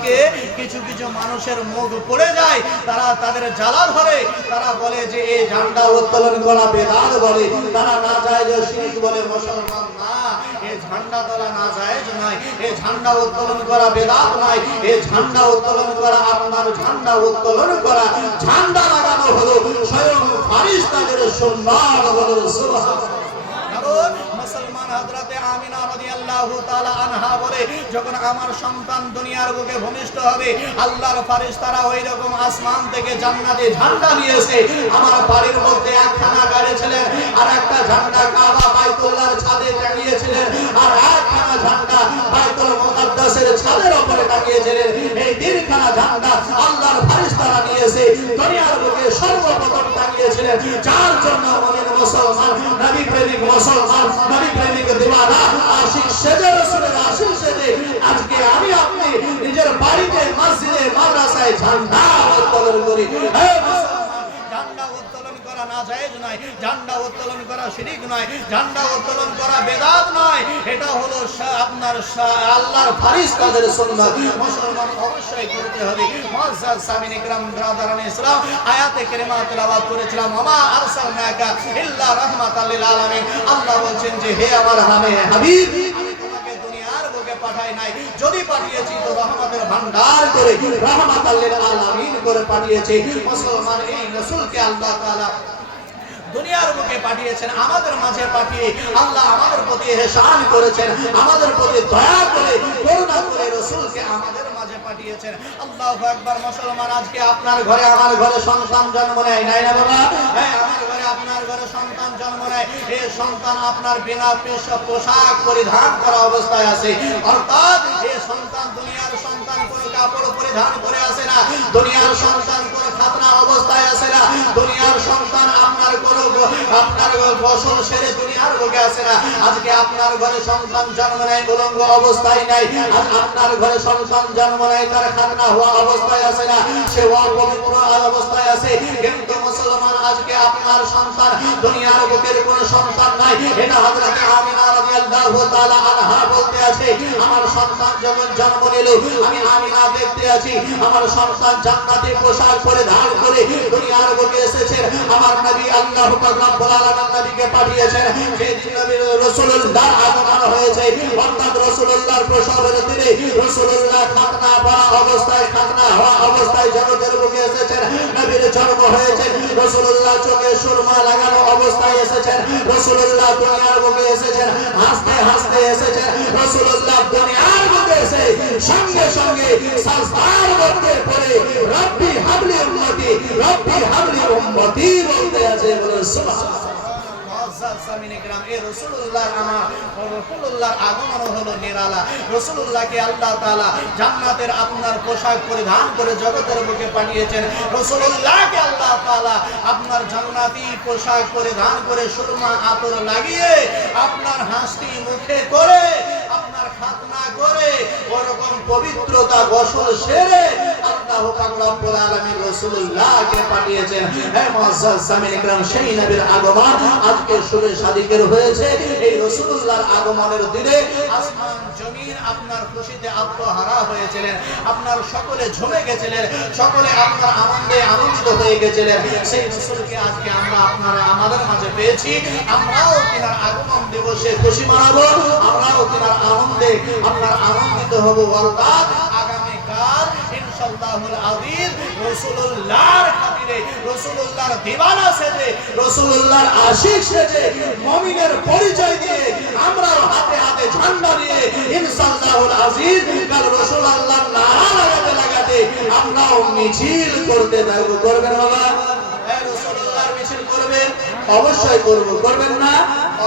থেকে কিছু কিছু মানুষের মুখ পড়ে যায়, তারা তাদের জ্বালা ধরে, তারা বলে যে এই ঝান্ডা উত্তোলন করা বেদাত বলে, তারা না যায় যে শিরক বলে। মুসলমান না, এই ঝান্ডা তোলা না জায়েজ নয়, এই ঝান্ডা উত্তোলন করা বেদাত নয়, এই ঝান্ডা উত্তোলন করা আপনার ঝান্ডা উত্তোলন করা, ঝান্ডা লাগানো হলো স্বয়ং ফারিস্তাদের সুন্নাত বলে সুবহানাল্লাহ। কারণ মুসলমান হযরতে আমিনা রাদিয়াল্লাহু তাআলা আনহা বলে, যখন আমার সন্তান দুনিয়ার বুকে ভূমিষ্ঠ হবে, আল্লাহর ফেরেশতারা ওই রকম আসমান থেকে জান্নাতে ঝান্ডা নিয়ে এসে আমার বাড়ির মধ্যে একখানা গাড়িছিলেন, আর একটা ঝান্ডা কাবা বাইতুল্লাহর ছাদে টাঙিয়েছিলেন, আর একখানা ঝান্ডা বাইতুল মুকাদ্দাসের ছাদের উপরে টাঙিয়েছিলেন। এই তিনখানা ঝান্ডা আল্লাহর ফেরেশতারা নিয়ে এসে দুনিয়ার বুকে সর্বপ্রথম টাঙিয়েছিলেন, যার জন্য মুমিন মুসলমান, নবী প্রেমিক মুসলমান, নবী প্রেমিক দিওয়ানা আশিক সেজে, রাসূলের আশিক সেজে আজকে আমি আপনি নিজের বাড়িতে, মসজিদে, মাদ্রাসায় ঝান্ডা উত্তোলন করি। ঝান্ডা উত্তোলন করা না জায়েজ নয়, ঝান্ডা উত্তোলন করা শিরক নয়, ঝান্ডা উত্তোলন করা বেদাত নয়, এটা হলো আপনার আল্লাহর ফেরেশতাদের সুন্নাত। মুসলমান অবশ্যই করতে হবে। মুআজ্জাজ সামিন ইকরাম ব্রাদারান ইসলাম, আয়াতে কারিমা তেলাওয়াত করেছিলাম, ওমা আরসালনাকা ইল্লা রাহমাতাল লিল আলামিন। আল্লাহ বলছেন যে হে আমার হাবিব, তোমাকে দুনিয়ার বুকে পাঠাই নাই, যদি পাঠিয়েছি তো রহমতের ভান্ডার করে, রাহমাতাল লিল আলামিন করে পাঠিয়েছি। মুসলমান এই রাসূলকে আল্লাহ তাআলা দুনিয়ার বুকে পাঠিয়েছেন, আমাদের মাঝে পাঠিয়ে আল্লাহ আমাদের প্রতি ইহসান করেছেন, আমাদের প্রতি দয়া করে, করুণা করে রাসূলকে আমাদের মাঝে পাঠিয়েছেন। আল্লাহু আকবার। মুসলমান, আজকে আপনার ঘরে আমার ঘরে সন্তান জন্ম নেয়, নাই না বাবা? হ্যাঁ, আমার ঘরে আপনার ঘরে সন্তান জন্ম নেয়, এই সন্তান আপনার বিনা পোশাক পরিধান করা অবস্থায় আছে, অর্থাৎ এই সন্তান, দুনিয়ার সন্তান কোনো কাপড় পরিধান করে আসে না, দুনিয়ার সন্তান কোনো খাতনা অবস্থায় আসে না, দুনিয়ার সন্তান আপনার গোসল সেরে দুনিয়ার বুকে আসে না। আজকে আপনার ঘরে সন্তান জন্ম নেয় উলঙ্গ অবস্থায় নাই, আজ আপনার ঘরে সন্তান জন্ম নেয় তার খাতনা হওয়া অবস্থায় আসে না, সে অপবিত্র অবস্থায় আছে। কিন্তু মুসলমান, আজকে আপনার সন্তান, দুনিয়ার বুকের কোনো সন্তান নাই। এটা হযরত আমিনা রাদিয়াল্লাহু তাআলা আনহা বলতে আছে, আমার সন্তান যখন জন্ম নিল, আমি আমিনা দেখতে আছি আমার সন্তান জান্নাতি পোশাক পরিধান করে দুনিয়ার বুকে এসেছেন। আমার নবী আল্লাহু পাক রব্বুল আলামিন নবীকে পাঠিয়েছেন, যেদিন নবী রাসূলুল্লাহ আগমন হয়েছে, অর্থাৎ রাসূলুল্লাহর প্রসবের দিনে রাসূলুল্লাহ খাতনা পড়া অবস্থায়, খাতনা হওয়া অবস্থায় জগতের বুকে এসেছেন। নবীর জন্ম হয়েছে, রাসূলুল্লাহ চোখে সুরমা লাগানো অবস্থায় এসেছেন, রাসূলুল্লাহ দুনিয়ার বুকে এসেছেন, হাসতে হাসতে এসেছেন। রাসূলুল্লাহ দুনিয়ার বুকে এসে সঙ্গে সঙ্গে সাজদার মধ্যে পড়ে রব্বি হাবলি উম্মতি, রব্বি হাবলি উম্মতি বলতে আছে। বলে সুবহানাল্লাহ। রাসূলুল্লাহর আগমন হলো নিরালা। রাসূলুল্লাহকে আল্লাহ তাআলা জান্নাতের আপনার পোশাক পরিধান করে জগতের বুকে পাঠিয়েছেন। রাসূলুল্লাহকে আল্লাহ তাআলা আপনার জান্নাতি পোশাক পরিধান করে সুরমা আতর লাগিয়ে আপনার হাসি মুখে করে, আপনার খাতনা করে, ওরকম পবিত্রতা গোসল সেরে আল্লাহ পাক রব্বুল আলামিন রাসূলুল্লাহকে পাঠিয়েছেন। হে মুআজ্জাজ সামিন ইকরাম, সেই নবীর আগমন আজকে শুভে সাদিকের হয়েছে। এই রাসূলুল্লাহর আগমনের দিনে আসমান জমিন আপনার খুশিতে আত্মহারা হয়েছিলেন, আপনার সকলে ঝুমে গেছিলেন, সকলে আপনার আনন্দে আনন্দিত হয়ে গেছিলেন। সেই রাসূলকে আজকে আমরা আপনারা আমাদের মাঝে পেয়েছি, আমরাও তিনার আগমন দিবসে খুশি মানাবো, আমরাও তিনার আনন্দে আপনার আনন্দিত হব। অর্থাৎ আগামীকাল ইনশাআল্লাহুল আযীজ রাসূলুল্লাহর খাতিরে, রাসূলুল্লাহর দিওয়ানা সেজে, রাসূলুল্লাহর আশিক সেজে, মুমিনের পরিচয় দিয়ে, আমরাও হাতে হাতে ঝান্ডা নিয়ে ইনশাআল্লাহুল আযীজ কাল রাসূলুল্লাহর নারা লাগাতে লাগাতে আমরাও মিছিল করতে থাকব। করবেন বাবা? হ্যাঁ, রাসূলুল্লাহর মিছিল করবেন? অবশ্যই করব। করবেন না?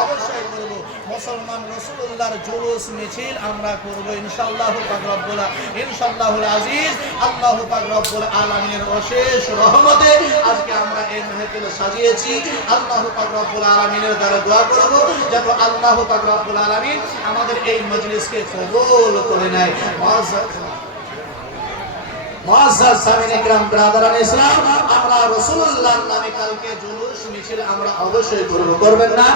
অবশ্যই করব। মুসলমান, রাসূলুল্লাহর জুলুস মিছিল আমরা করব ইনশাআল্লাহু পাক রব্বুল ইনশাআল্লাহুল আযীজ। আল্লাহু পাক রব্বুল আলামিনের অশেষ রহমতে আজকে আমরা এই মাহফিল সাজিয়েছি। আল্লাহু পাক রব্বুল আলামিনের দ্বারা দোয়া করব যাতে আল্লাহু পাক রব্বুল আলামিন আমাদের এই মজলিসকে কবুল করে নেয়। মুআজ্জাজ সামিন ইকরাম ব্রাদারান ইসলাম, আমরা রাসূলুল্লাহর নামে কালকে জুলুস মিছিল আমরা অবশ্যই করব। করবেন না?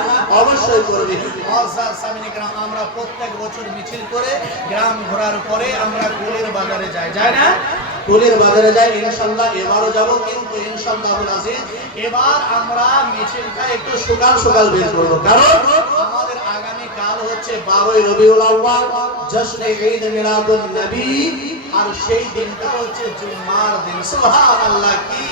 অবশ্যই করবে। মুআজ্জাজ সামিন ইকরাম, আমরা প্রত্যেক বছর মিছিল করে গ্রাম ঘোরার পরে আমরা কুলের বাজারে যাই। যায়, যায় না? টুলির বাজারে যাই ইনশাআল্লাহ, এবারও যাব, কিন্তু ইনশাআল্লাহ আজিজ এবার আমরা মিছিলটা একটু সকাল সকাল বের করব, কারণ আমাদের আগামী কাল হচ্ছে 12ই রবিউল আউয়াল, জশ্নে ঈদ মিলাদুন নবী, আর সেই দিনটা হচ্ছে জুম্মার দিন। সুবহানাল্লাহ। কি